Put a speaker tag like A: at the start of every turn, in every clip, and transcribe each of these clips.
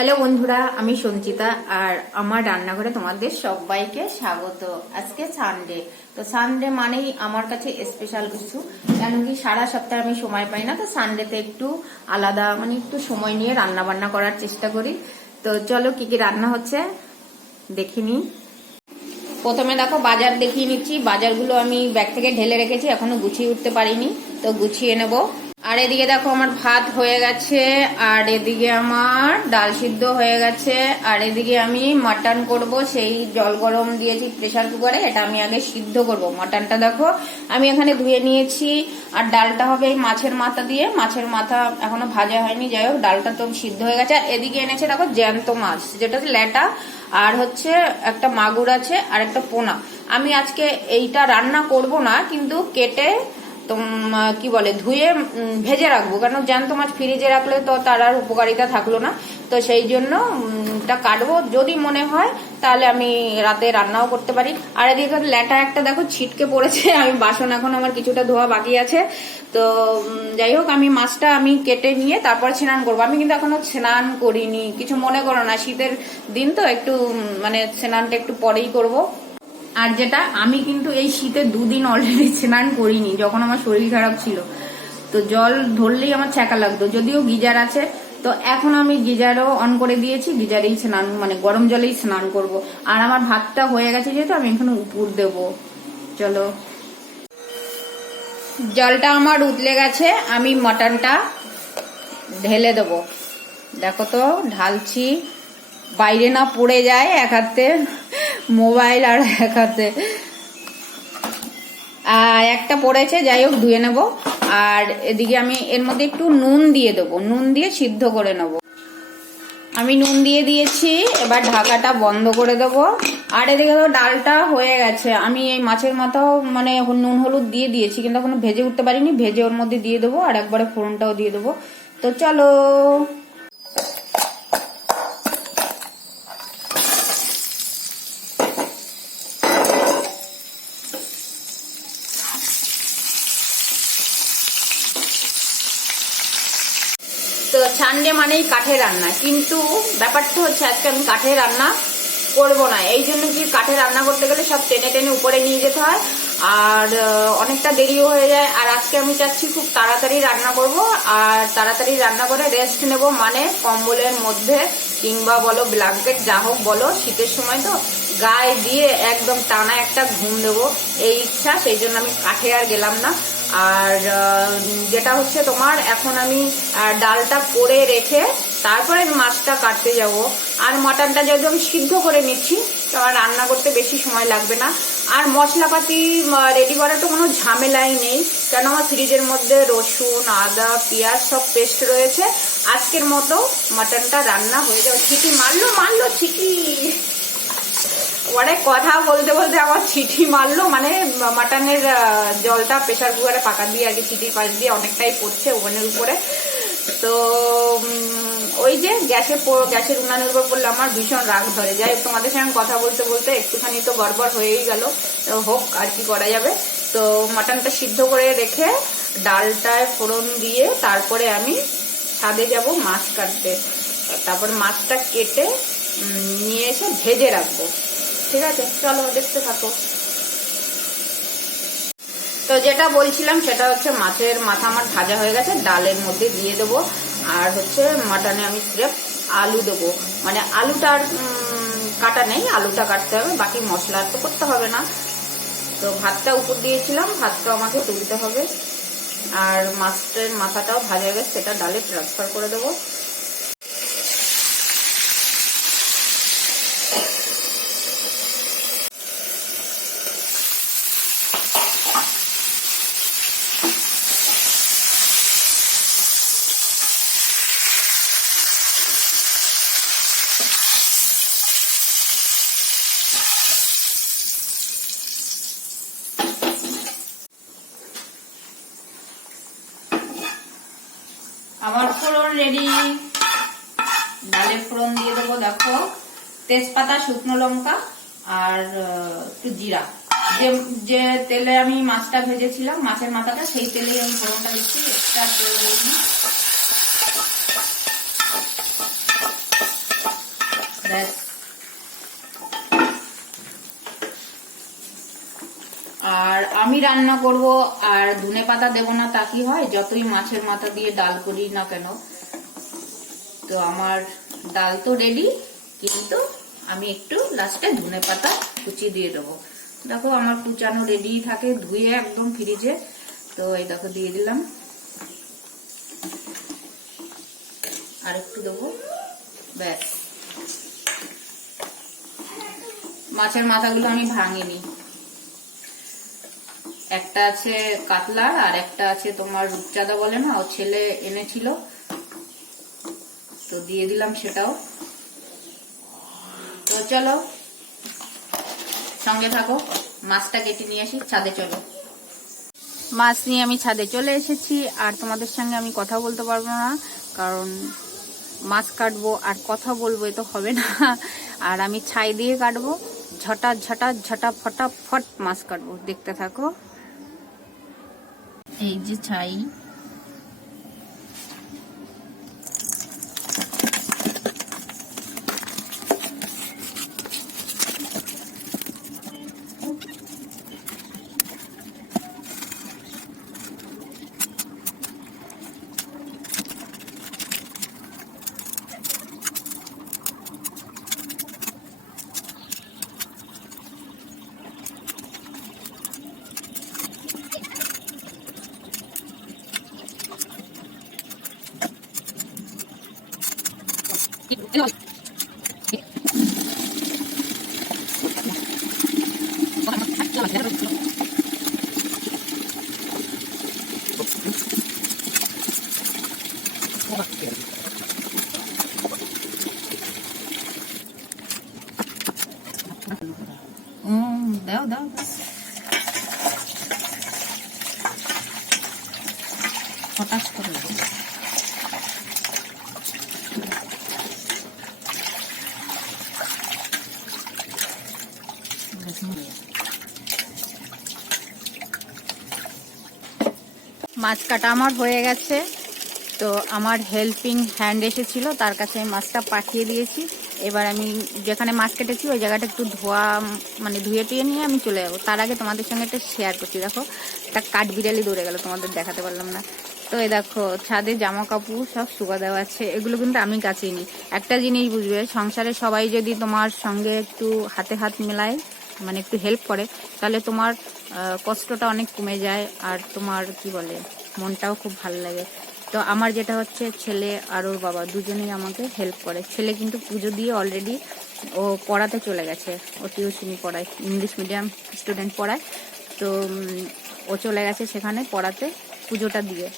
A: Hello বন্ধুরা, আমি সঞ্চিতা আর আমার রান্নাঘরে তোমাদের সবাইকে স্বাগত। আজকে সানডে তো সানডে মানেই আমার কাছে স্পেশাল কিছু কেন কি সারা সপ্তাহে আমি সময় পাই না, তো সানডেতে একটু আলাদা মানে একটু সময় নিয়ে রান্না বান্না করার চেষ্টা করি। তো চলো কি কি রান্না হচ্ছে দেখিনি প্রথমে দেখো, বাজার দেখিয়ে নিচ্ছি। বাজারগুলো আমি ব্যাগ থেকে ঢেলে রেখেছি, এখনও গুছিয়ে উঠতে পারিনি, তো গুছিয়ে নেব। আর এদিকে দেখো আমার ভাত হয়ে গেছে, আর এদিকে আমার ডাল সিদ্ধ হয়ে গেছে, আর এদিকে আমি মাটন করব, সেই জল গরম দিয়েছি প্রেসার কুকারে, এটা আমি আগে সিদ্ধ করব। মাটনটা দেখো আমি এখানে ধুয়ে নিয়েছি, আর ডালটা হবে এই মাছের মাথা দিয়ে, মাছের মাথা এখনও ভাজা হয়নি, যাই হোক, ডালটা তো সিদ্ধ হয়ে গেছে, আর এদিকে এনেছে দেখো জ্যান্ত মাছ, যেটা হচ্ছে ল্যাটা, আর হচ্ছে একটা মাগুর আছে, আর একটা পোনা। আমি আজকে এইটা রান্না করব না, কিন্তু কেটে কি বলে, ধুয়ে ভেজে রাখব। কারণ জ্যান্ত মাছ ফ্রিজে রাখলে তো তার আর উপকারিতা থাকল না। তো সেই জন্য এটা কাটবো। যদি মনে হয়, তাহলে আমি রাতে রান্নাও করতে পারি। আর এদিকে ল্যাটা একটা দেখো, ছিটকে পড়েছে। আমি বাসন এখন আমার কিছুটা ধোয়া বাকি আছে। তো যাই হোক, আমি মাছটা আমি কেটে নিয়ে তারপর স্নান করব। আমি কিন্তু এখনও স্নান করিনি। কিছু মনে করো না, শীতের দিন তো একটু মানে স্নানটা একটু পরেই করব। আর যেটা আমি কিন্তু এই শীতে দুদিন অলরেডি স্নান করিনি, যখন আমার শরীর খারাপ ছিল। তো জল ধরলেই আমার ছ্যাঁকা লাগতো, যদিও গিজার আছে। তো এখন আমি গিজারও অন করে দিয়েছি, গিজারেই স্নান মানে গরম জলেই স্নান করব। আর আমার ভাতটা হয়ে গেছে যেহেতু, আমি এখানে উপর দেব। চলো। জলটা আমার উতলে গেছে, আমি মটনটা ঢেলে দেবো। দেখো তো, ঢালছি। বাইরে না পড়ে যায় এক হাতে। মোবাইল আর এক হাতে। আর একটা পড়েছে, যাই হোক ধুয়ে নেব। আর এদিকে আমি, এর মধ্যে একটু নুন দিয়ে দেবো। নুন দিয়ে সিদ্ধ করে নেব। আমি নুন দিয়ে দিয়েছি, এবার ঢাকাটা বন্ধ করে দেব। আর এদিকে তো ডালটা হয়ে গেছে। আমি এই মাছের মাথাও মানে নুন হলুদ দিয়ে দিয়েছি, কিন্তু এখনও ভেজে উঠতে পারিনি। ভেজে ওর মধ্যে দিয়ে দেবো, আর একবারে ফোড়নটাও দিয়ে দেবো। তো চলো। সানডে মানেই কাঠের রান্না। কিন্তু ব্যাপারটা হচ্ছে, আজকে আমি কাঠের রান্না করব না। এই জন্য কি কাঠে রান্না করতে গেলে সব টেনে টেনে উপরে নিয়ে যেতে হয়। আর অনেকটা দেরিও হয়ে যায়। আর আজকে আমি চাচ্ছি খুব তাড়াতাড়ি রান্না করব। আর তাড়াতাড়ি রান্না করে রেস্ট নেব। মানে কম্বলের মধ্যে কিংবা বলো ব্ল্যাঙ্কেট যা হোক বলো, শীতের সময় তো, গায়ে দিয়ে একদম টানা একটা ঘুম দেবো। এই ইচ্ছা, সেই জন্য আমি কাঠে আর গেলাম না। আর যেটা হচ্ছে তোমার, এখন আমি ডালটা করে রেখে তারপরে মাছটা কাটতে যাব। আর মটনটা যেহেতু আমি সিদ্ধ করে নিচ্ছি, তো আমার রান্না করতে বেশি সময় লাগবে না। আর মশলাপাতি রেডি করার তো কোনো ঝামেলাই নেই, কেন আমার ফ্রিজের মধ্যে রসুন, আদা, পেঁয়াজ সব পেস্ট রয়েছে। আজকের মতো মটনটা রান্না হয়ে যাবে। ছিটি মারলো মারলো ছিটি। অনেক কথা বলতে বলতে আমার ছিটি মারলো মানে মাটনের জলটা প্রেসার কুকারে পাকা দিয়ে আর কি ছিটির পাশ দিয়ে অনেকটাই পড়ছে ওভেনের উপরে। তো ওই যে গ্যাসে গ্যাসের উনানের উপর পড়লে, আমার ভীষণ রাগ ধরে। যাই তোমাদের সঙ্গে কথা বলতে বলতে একটুখানি তো গড়বড় হয়েই গেল। হোক, আর কি করা যাবে। তো মাটনটা সিদ্ধ করে রেখে ডালটায় ফোড়ন দিয়ে তারপরে আমি ছাদে যাব মাছ কাটতে। তারপর মাছটা কেটে নিয়ে এসে ভেজে রাখব। ঠিক আছে চলো দেখতে থাকো। তো যেটা বলছিলাম সেটা হচ্ছে মাছের মাথা আমার ভাজা হয়ে গেছে ডালের মধ্যে দিয়ে দেবো। আর হচ্ছে মাটনে আমি স্রেফ আলু দেবো। মানে আলুটা আর উম, কাটা নেই আলুটা কাটতে হবে বাকি মশলা তো করতে হবে না। তো ভাতটা উপর দিয়েছিলাম ভাতটা আমাকে তুলতে হবে। আর মাছের মাথাটাও ভাজা হয়ে গেছে সেটা ডালে ট্রান্সফার করে দেবো আমার ফোড়ন রেডি। ডালে ফোড়ন দিয়ে দেবো, দেখো। তেজপাতা, শুকনো লঙ্কা আর একটু জিরা। যে তেলে আমি মাছটা ভেজেছিলাম, মাছের মাথাটা, সেই তেলেই আমি ফোড়নটা দিচ্ছি এক্সট্রা তেল দিইনি আর আমি রান্না করব, আর ধনে পাতা দেবো না, তা কি হয়? যতই মাছের মাথা দিয়ে ডাল করি না কেন তো আমার ডাল তো রেডি কিন্তু আমি একটু লাস্টে ধনে পাতা কুচি দিয়ে দেবো। দেখো আমার কুচানো রেডি থাকে, ধুয়ে একদম ফ্রিজে তো এই দেখো দিয়ে দিলাম। আর একটু দেবো। ব্যাস। মাছের মাথাগুলো আমি ভাঙিনি। একটা আছে কাতলার আর একটা আছে তোমার রূপচাঁদা বলে না? ও ছেলে এনেছিল। দিয়ে দিলাম সেটাও। তো চলো, সঙ্গে থাকো, মাছটা কেটে নিয়ে আসি, ছাদে চলো। মাছ নিয়ে আমি ছাদে চলে এসেছি, আর তোমাদের সঙ্গে আমি কথা বলতে পারব না, কারণ মাছ কাটবো আর কথা বলব এ তো হবে না। আর আমি ছাই দিয়ে কাটবো, ঝটা ঝটা ঝটা ফটা ফট মাছ কাটবো, দেখতে থাকো। এই যে ছাই। Gracias. মাছ কাটা আমার হয়ে গেছে। তো আমার হেল্পিং হ্যান্ড এসেছিল, তার কাছে আমি মাছটা পাঠিয়ে দিয়েছি। এবার আমি যেখানে মাছ কেটেছি, ওই জায়গাটা একটু ধোয়া মানে ধুয়ে টুয়ে নিয়ে আমি চলে যাব। তার আগে তোমাদের সঙ্গে একটা শেয়ার করছি, দেখো। একটা কাঠ বিড়ালি দৌড়ে গেল, তোমাদের দেখাতে পারলাম না। তো এই দেখো, ছাদে জামা কাপড় সব শুকা দেওয়া আছে। এগুলো কিন্তু আমি কাছেই নিই। একটা জিনিস বুঝবে, সংসারে সবাই যদি তোমার সঙ্গে একটু হাতে হাত মেলায় মানে একটু হেল্প করে, তাহলে তোমার কষ্টটা অনেক কমে যায় আর তোমার কি বলে, মনটাও খুব ভালো লাগে। তো আমার যেটা হচ্ছে, ছেলে আর ওর বাবা দুজনেই আমাকে হেল্প করে। ছেলে কিন্তু পুজো দিয়ে অলরেডি ও পড়াতে চলে গেছে, ও টিউশনি পড়ায় ইংলিশ মিডিয়াম স্টুডেন্ট পড়ায়। তো ও চলে গেছে সেখানে পড়াতে পুজোটা দিয়ে।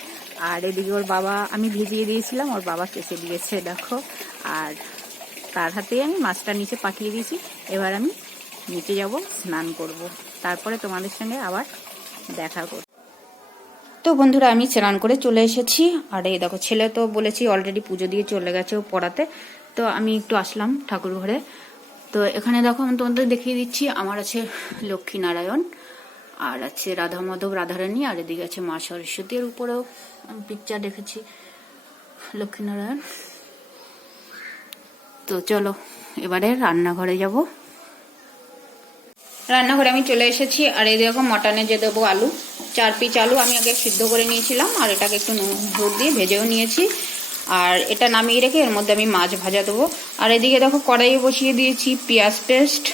A: আর এদিকে ওর বাবা, আমি ভিজিয়ে দিয়েছিলাম, ওর বাবা কেসে দিয়েছে, দেখো। আর তার হাতেই আমি মাছটা নিচে পাঠিয়ে দিয়েছি, এবার আমি নিচে যাব, স্নান করব। তারপরে তোমাদের সঙ্গে আবার দেখা করব। তো বন্ধুরা, আমি স্নান করে চলে এসেছি। আর এই দেখো, ছেলে তো বলেছি অলরেডি পুজো দিয়ে চলে গেছে ও পড়াতে। তো আমি একটু আসলাম ঠাকুর ঘরে। তো এখানে দেখো, আমি তোমাদের দেখিয়ে দিচ্ছি, আমার আছে লক্ষ্মী নারায়ণ আর আছে রাধা মাধব রাধারানী, আর এদিকে আছে মা সরস্বতী, এর উপরেও পিকচার রেখেছি লক্ষ্মীনারায়ণ। তো চলো, এবারে রান্নাঘরে যাব। রান্নাঘরে আমি চলে এসেছি, আর এই দেখো মটনে যে দেবো আলু। চার পিস আলু আমি আগে সিদ্ধ করে নিয়েছিলাম, আর এটাকে একটু নুন, হলুদ দিয়ে ভেজেও নিয়েছি। আর এটা নামিয়ে রেখে এর মধ্যে আমি মাছ ভাজা দেবো। আর এদিকে দেখো কড়াইয়ে বসিয়ে দিয়েছি পেঁয়াজ পেস্ট,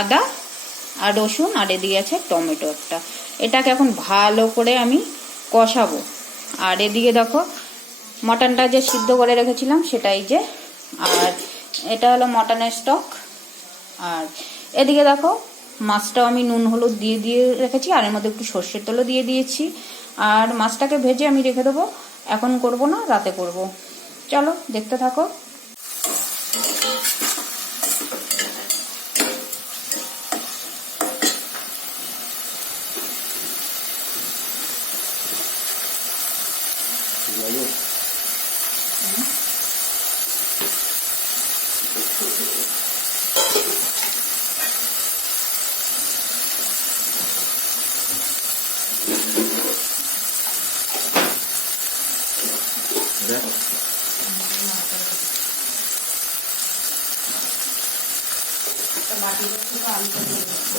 A: আদা, আর রসুন, আর এদিকে আছে টমেটো একটা। এটাকে এখন ভালো করে আমি কষাবো। আর এদিকে দেখো মটনটা যে সিদ্ধ করে রেখেছিলাম সেটাই যে, আর এটা হলো মটনের স্টক। আর এদিকে দেখো মাছটাও আমি নুন, হলুদ দিয়ে দিয়ে রেখেছি, আর এর মধ্যে একটু সর্ষের তেলও দিয়ে দিয়েছি। আর মাছটাকে ভেজে আমি রেখে দেবো। এখন করব না, রাতে করব। চলো, দেখতে থাকো। মাটির থেকে আলুটা দিয়ে দিচ্ছি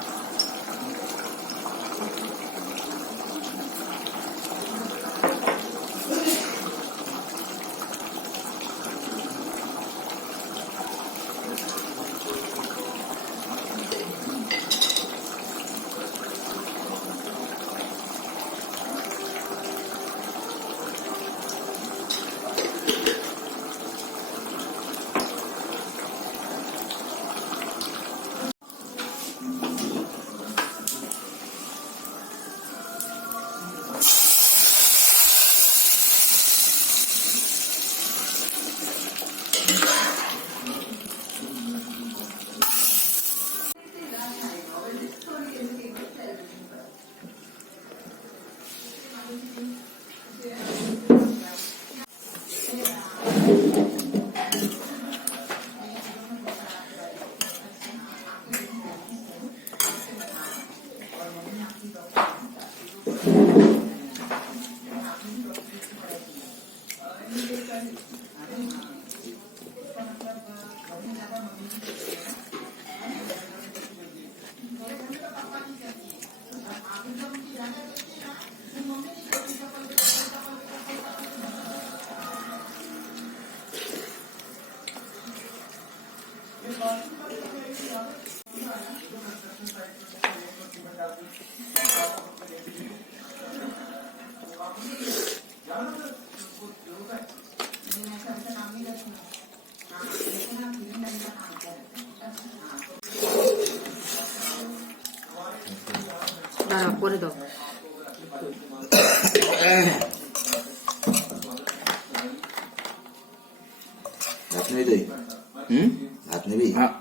A: Yeah. করে দাও।
B: ভাত নিবি তুই? হুম? ভাত নিবি?
C: হ্যাঁ।